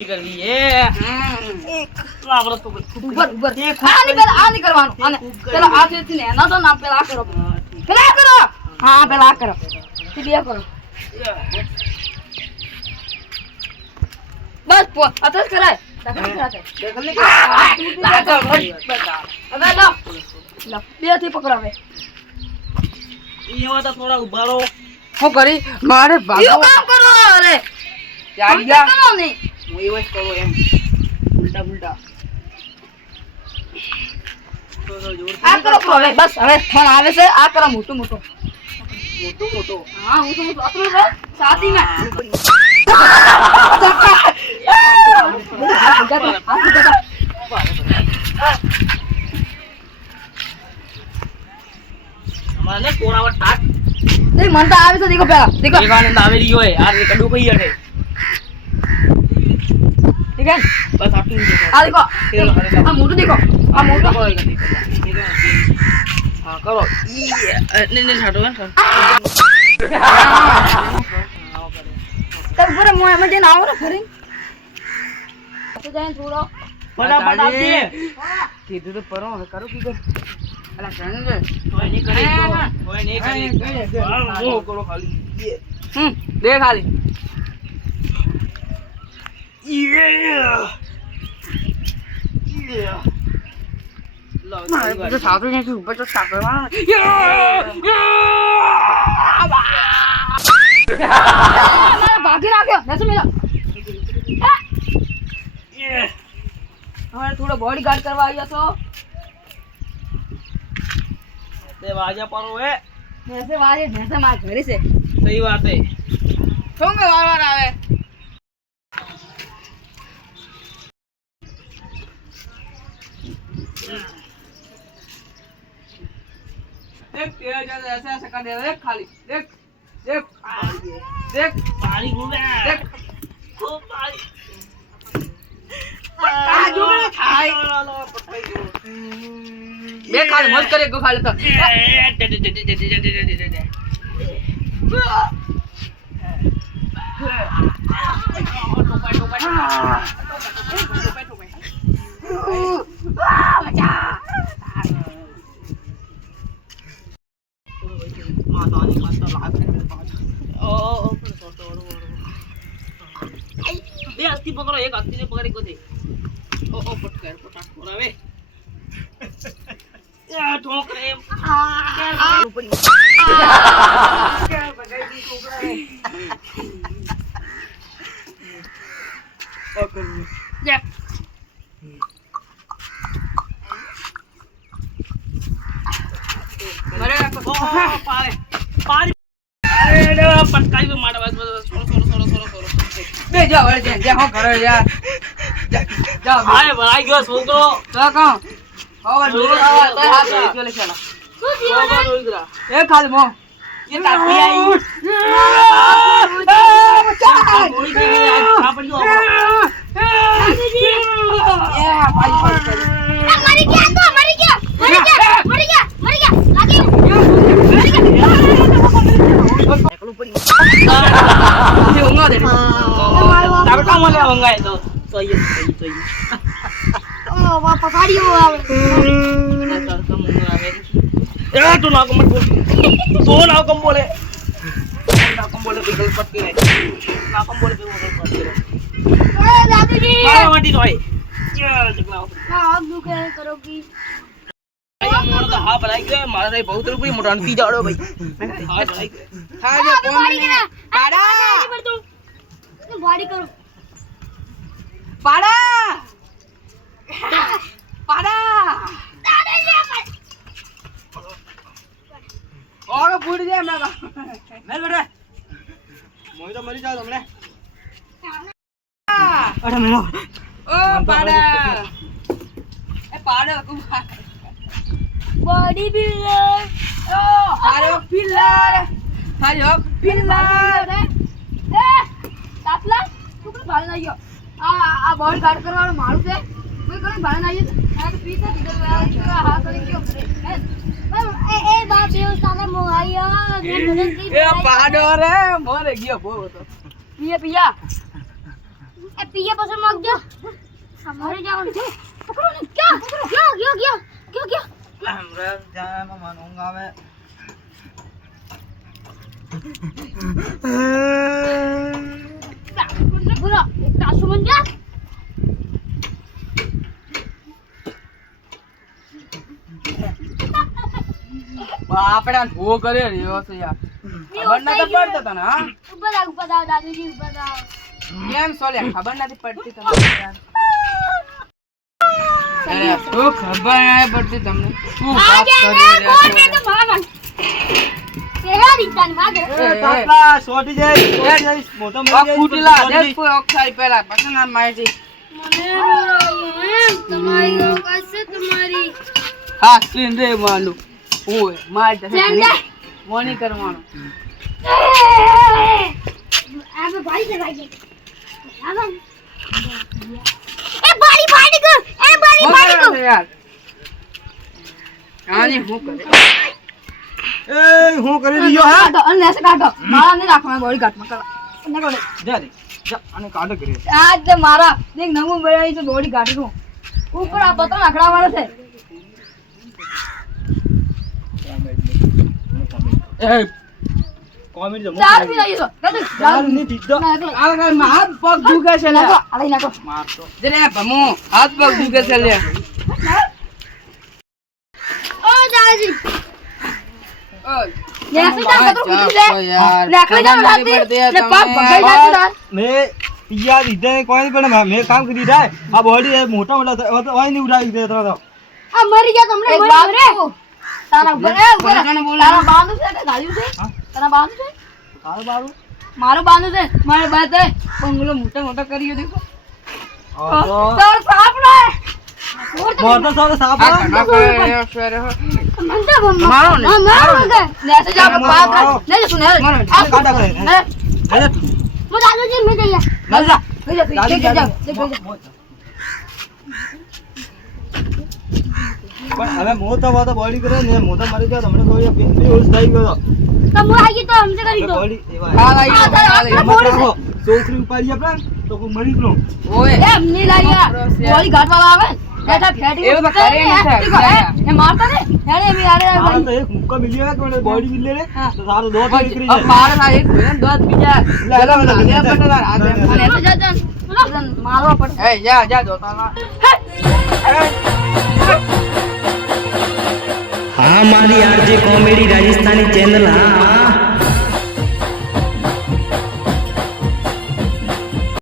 કરવી એ લાવડો તો ઉપર આ નહીં કરવાનું આને પેલા આ થી ને ના તો ના પેલા આ કરો પેલા આ કરો હા પેલા આ કરો સીધી કરો બસ અતસ કરાય દેખલ ને હવે લો બે થી પકડાવે એવા તો થોડા ઉભારો હું કરી મારે ભાગો કામ કરો અરે ચાલ્યા કરો ને હું એવો જ કરું એમ ઉલટા ઉલટા આ કરો હવે બસ હવે ફોન આવે છે આ કરો મોટું મોટું હા મોટું મોટું અતરું છે સાથી માં મને કોરાવટ ટાટ નહીં મન તો આવે છે દેખો પેલા દેખો એક આનંદ આવેલી હોય આ રે કડુ કઈ હટે ઠીક હે બસ આટલું દેખો આ દેખો આ મોટું દેખો આ મોટું હા કરો ને ને છાડો ને તો બરે મોય મજે ના આવો ને ફરી તો જાય થોડો ફટાફટ આપજે કીધું તો પરો હવે કરું કીધું અલા સંગ હોય નહીં કરી હા મો કરો ખાલી દે ખાલી મારે તો સાબુ નથી ઉપર તો સાબુ મારે ભાગી નાખ્યો નસો મેલા હવે થોડો બોડી ગાર્ડ કરવા આવ્યો છો તે વાજા પરો હે ભેંસે વાજે ભેંસે માર ઘરે છે સહી વાત હે સોંગે વારવાર આવે देख तेरा जैसे ऐसे ऐसे कर दे देख खाली देख देख देख પાણી ગુમે देख ખૂબ પાણી आ जो ना खाई પટાઈ ગયો બે ખાલી મત કરે ગો ખાલી તો બે હાથથી પકડો એક હાથથી પકડી કોથી ઓ પટકાર પટાક બોલાવે યા ઠોકરે મરે પારે પારી અરે પટકાઈ મારા બસ સોરો બે જા વળે જા હો ઘરે જા જા હાય ભરાઈ ગયો છોકરો તો કહો હવે ડોરો આવે તો હાથ જો લે ચાલો શું થયું એ ખાલી મો ये ताती आई गोली दे आ पड़ियो ये भाई मर गया लागे એકલું પડી ये उंगा दे તારે કામ લે મંગાય તો સહી ओ वा पकड़ियो आवे તારે કામ મંગાવે એ તું ના કમ બોલ तो ना कम बोले बिगल पटके ना कम बोले बिगल पटके ए दादाजी मारा माटी तो है ये जगलाओ हां दुखे करोगी भाई मोर तो हा बनाई गए मारा रे बहुत रुपये मोटा अंती जाड़ो भाई हा बनाई हां जो कौन है पाड़ा बॉडी करो पाड़ा पाड़ा दादाजी और फूट जाए मैं मेल बेटा मोई तो मरी जाओ तुमने अरे मेरा ओ पाड़ा ए पाड़ा तू बॉडी बिल्डर ओ अरे पिलर अरे पिलर ए तातला तू कोण भाळ नाही आ बॉडी गार्ड करवाळो माणूस आहे कोण कोण भाळ नाही आ पीता तिथे हा करी क्यों करे ए बाप रे साला मोहाया ए पाड़ो रे मोरे गयो बो तो पिया पिया એ પીએ પછી માંગજો અમારે જવાનું છે પકડો ને ક્યાં ગયો હમણાં જામાં મને ઊંઘ આવે. પૂરો એક તાસુ બન જા આપણે ભો કરે રહ્યો છે યાર ખબર નતો પડતો તને હા ઉપર આવ દાદીજી ઉપર આવ કેમ સોલે ખબર નથી પડતી તમને યાર અરે તો ખબર નહીં પડતી તમને શું વાત કરી રહ્યા કોણ મે તો મામા કેવા રીતન માગે તાપલા સોટી જાય મોટો આ ફૂટલા દેખ કોઈ ઓક્ષાઈ પેલા પછી ના મારી મને તમારી ઓકાત છે તમારી હા સ્ક્રીન રે માનું ઓય માર દે ચંદા મોની કરવાનો આબે ભાઈ છે આબે એ બારી ફાડી ગયો એ બારી ફાડી ગયો યાર આની હું કરે એ હું કરી રહ્યો હા કાઢો અને એસે કાઢો મારા ને રાખવાનો બોડી ગાર્ડ માં કરો ને કરો જા રે જા અને કાઢો કરે આજ તો મારા દેખ નવું બનાવી છે બોડી ગાર્ડ નું ઉપર આ પતંગ આખડાવાનો છે એ કોમેડી જમો ચાર બી લઈ જો કદે ચાલ ની દીધો આ કર હાથ પગ દુખે છે લે આલે નાખો મારતો જરે ભમો હાથ પગ દુખે છે લે ઓ દાદી ઓય નેસે જા કતો કીધું લે યાર રાખડી જાવ રાતી ને પગ ભગાઈ જાતું તાર મે પિયા દીધે કોઈ નહીં પણ મે કામ કરી દીધા આ બોડી મોટા મોટા ઓય નહીં ઉડાવી દે તો આ મરી ગયા તમને એક મરી વાત રે કહું. તારા ઉપર એ ઉપર તારા બાંધું છે કે ગાળ્યું છે હા? તારા બાંધું છે તારું બારું મારું બાંધું છે મારે બાદ છે બંગલો મોટા મોટા કર્યો દેખો આ તો તાર સાપ લે મોટો સારો સાપ આ ઘણા કર્યો સરે મંદા બમ મારો ને મારો મગે લેસે જા બાપા મારો. લે જા સુને મારો. કાઢા કરે. અરે મો દાદુજી મે જઈએ લે જા દાદી જા પણ હવે મોટા વાતો બોડી કરે ને મોટા મરી ગયા તમને કોઈ પેલી ઓસ થઈ ગયો તો મો આઈ તો હમસે કરી દો બોડી એવા ખા લાઈ છોકરી ઉપાડી આપણે તો કોઈ મરી ગયો ઓય એમ ની લાયા બોડી ઘાટ વાળા આવે બેઠા ફેટી એવું તો કરે ને એ મારતા ને હેડે એમી આડે આ તો એક મુક્કા મિલી ગયા તો બોડી મિલી રે તો સારો દોડ નીકળી અબ જાય મારે ના એક ભેન દોત બીજા લે, લે, લે, લે, લે. લેસે જા મારવા પડે એ જા જોતા ના हाँ हमारी आरजे कॉमेडी राजस्थानी चैनल हाँ